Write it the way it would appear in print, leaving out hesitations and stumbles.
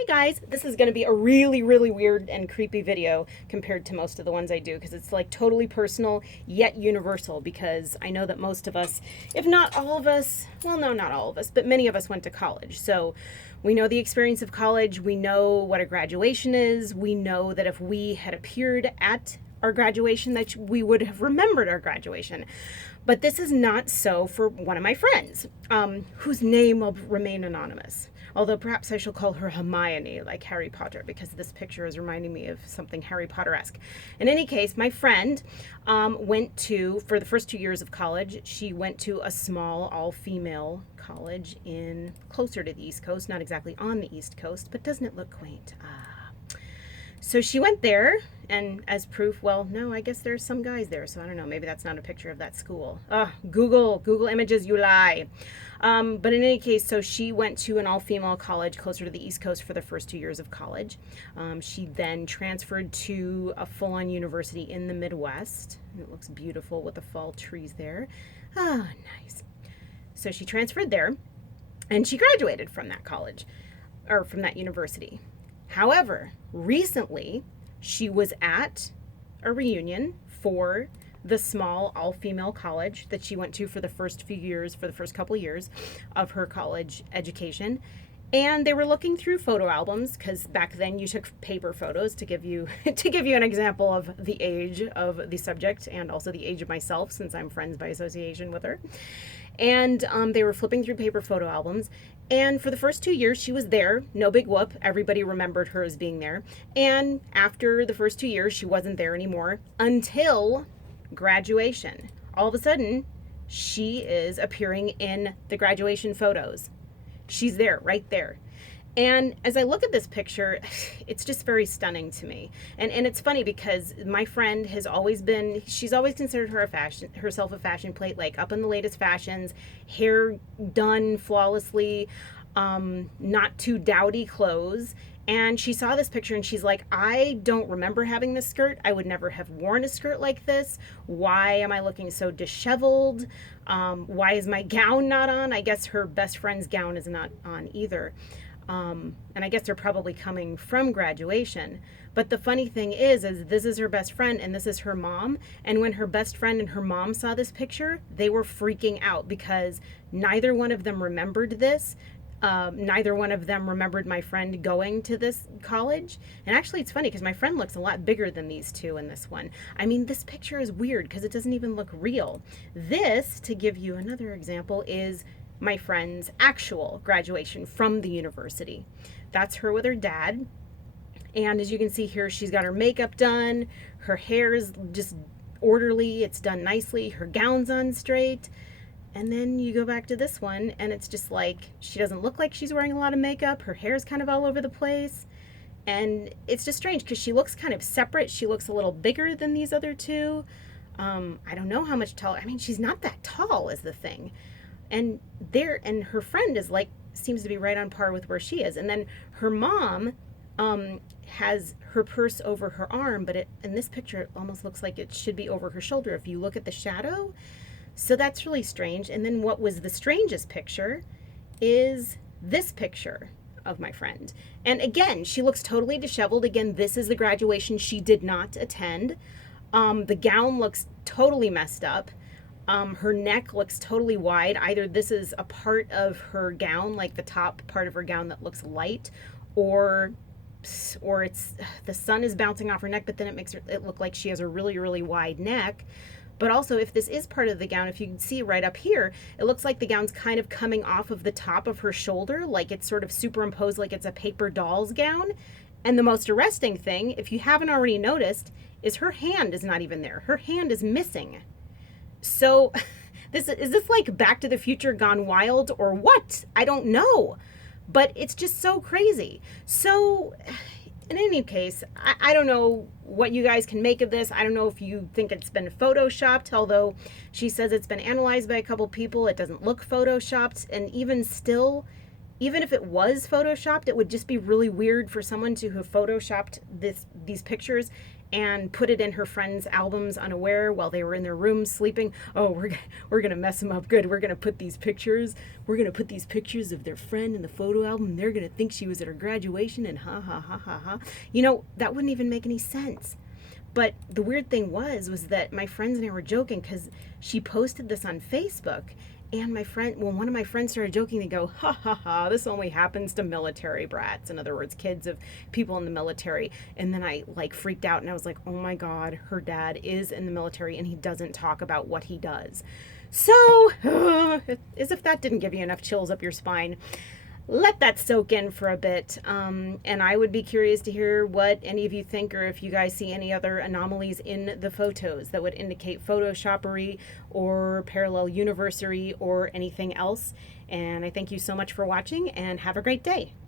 Hey guys, this is going to be a really weird and creepy video compared to most of the ones I do because it's like totally personal yet universal, because I know that most of us, if not all of us, well, no, not all of us, but many of us went to college. So we know the experience of college. We know what a graduation is. We know that if we had appeared at our graduation that we would have remembered our graduation. But this is not so for one of my friends, whose name will remain anonymous. Although perhaps I shall call her Hermione, like Harry Potter, because this picture is reminding me of something Harry Potter-esque. In any case, my friend went to, for the first 2 years of college, she went to a small all-female college in closer to the East Coast, not exactly on the East Coast, but doesn't it look quaint? So she went there, and as proof, well, no, I guess there's some guys there, so I don't know, maybe that's not a picture of that school. Google Images, you lie. But in any case, so she went to an all-female college closer to the East Coast for the first 2 years of college. She then transferred to a full-on university in the Midwest. It looks beautiful with the fall trees there. Nice. So she transferred there, and she graduated from that college, or from that university. However, recently she was at a reunion for the small all-female college that she went to for the first few years, for the first couple of years of her college education. And they were looking through photo albums, because back then you took paper photos, to give you an example of the age of the subject and also the age of myself, since I'm friends by association with her. And they were flipping through paper photo albums. And for the first 2 years, she was there. No big whoop. Everybody remembered her as being there. And after the first 2 years, she wasn't there anymore until graduation. All of a sudden, she is appearing in the graduation photos. She's there, right there. And as I look at this picture, it's just very stunning to me. And it's funny because my friend has always been, she's always considered herself a fashion plate, like up in the latest fashions, hair done flawlessly, not too dowdy clothes. And she saw this picture and she's like, I don't remember having this skirt. I would never have worn a skirt like this. Why am I looking so disheveled? Why is my gown not on? I guess her best friend's gown is not on either. And I guess they're probably coming from graduation. But the funny thing is this is her best friend and this is her mom. And when her best friend and her mom saw this picture, they were freaking out because neither one of them remembered this. Neither one of them remembered my friend going to this college. And actually, it's funny because my friend looks a lot bigger than these two in this one. I mean, this picture is weird because it doesn't even look real. This, to give you another example, is my friend's actual graduation from the university. That's her with her dad. And as you can see here, she's got her makeup done. Her hair is just orderly. It's done nicely. Her gown's on straight. And then you go back to this one and it's just like, she doesn't look like she's wearing a lot of makeup. Her hair's kind of all over the place. And it's just strange because she looks kind of separate. She looks a little bigger than these other two. I don't know how much taller. I mean, she's not that tall is the thing. And her friend is like, seems to be right on par with where she is. And then her mom has her purse over her arm, but in this picture, it almost looks like it should be over her shoulder if you look at the shadow. So that's really strange. And then what was the strangest picture is this picture of my friend. And again, she looks totally disheveled. Again, this is the graduation she did not attend. The gown looks totally messed up. Her neck looks totally wide. Either this is a part of her gown, like the top part of her gown that looks light, or it's the sun is bouncing off her neck, but then it makes it look like she has a really wide neck. But also, if this is part of the gown, if you can see right up here, it looks like the gown's kind of coming off of the top of her shoulder, like it's sort of superimposed like it's a paper doll's gown. And the most arresting thing, if you haven't already noticed, is her hand is not even there. Her hand is missing. So is this like Back to the Future gone wild or what? I don't know. But it's just so crazy. So in any case, I don't know what you guys can make of this. I don't know if you think it's been photoshopped, although she says it's been analyzed by a couple people. It doesn't look photoshopped. And even still, even if it was photoshopped, it would just be really weird for someone to have photoshopped these pictures and put it in her friends' albums unaware while they were in their rooms sleeping. Oh, we're gonna mess them up good. We're gonna put these pictures. We're gonna put these pictures of their friend in the photo album. They're gonna think she was at her graduation and ha ha ha ha ha. You know, that wouldn't even make any sense. But the weird thing was that my friends and I were joking because she posted this on Facebook, and one of my friends started joking. They go, ha ha ha, this only happens to military brats. In other words, kids of people in the military. And then I like freaked out and I was like, oh my God, her dad is in the military and he doesn't talk about what he does. So, as if that didn't give you enough chills up your spine, let that soak in for a bit. And I would be curious to hear what any of you think, or if you guys see any other anomalies in the photos that would indicate photoshopery or parallel universery or anything else. And I thank you so much for watching and have a great day.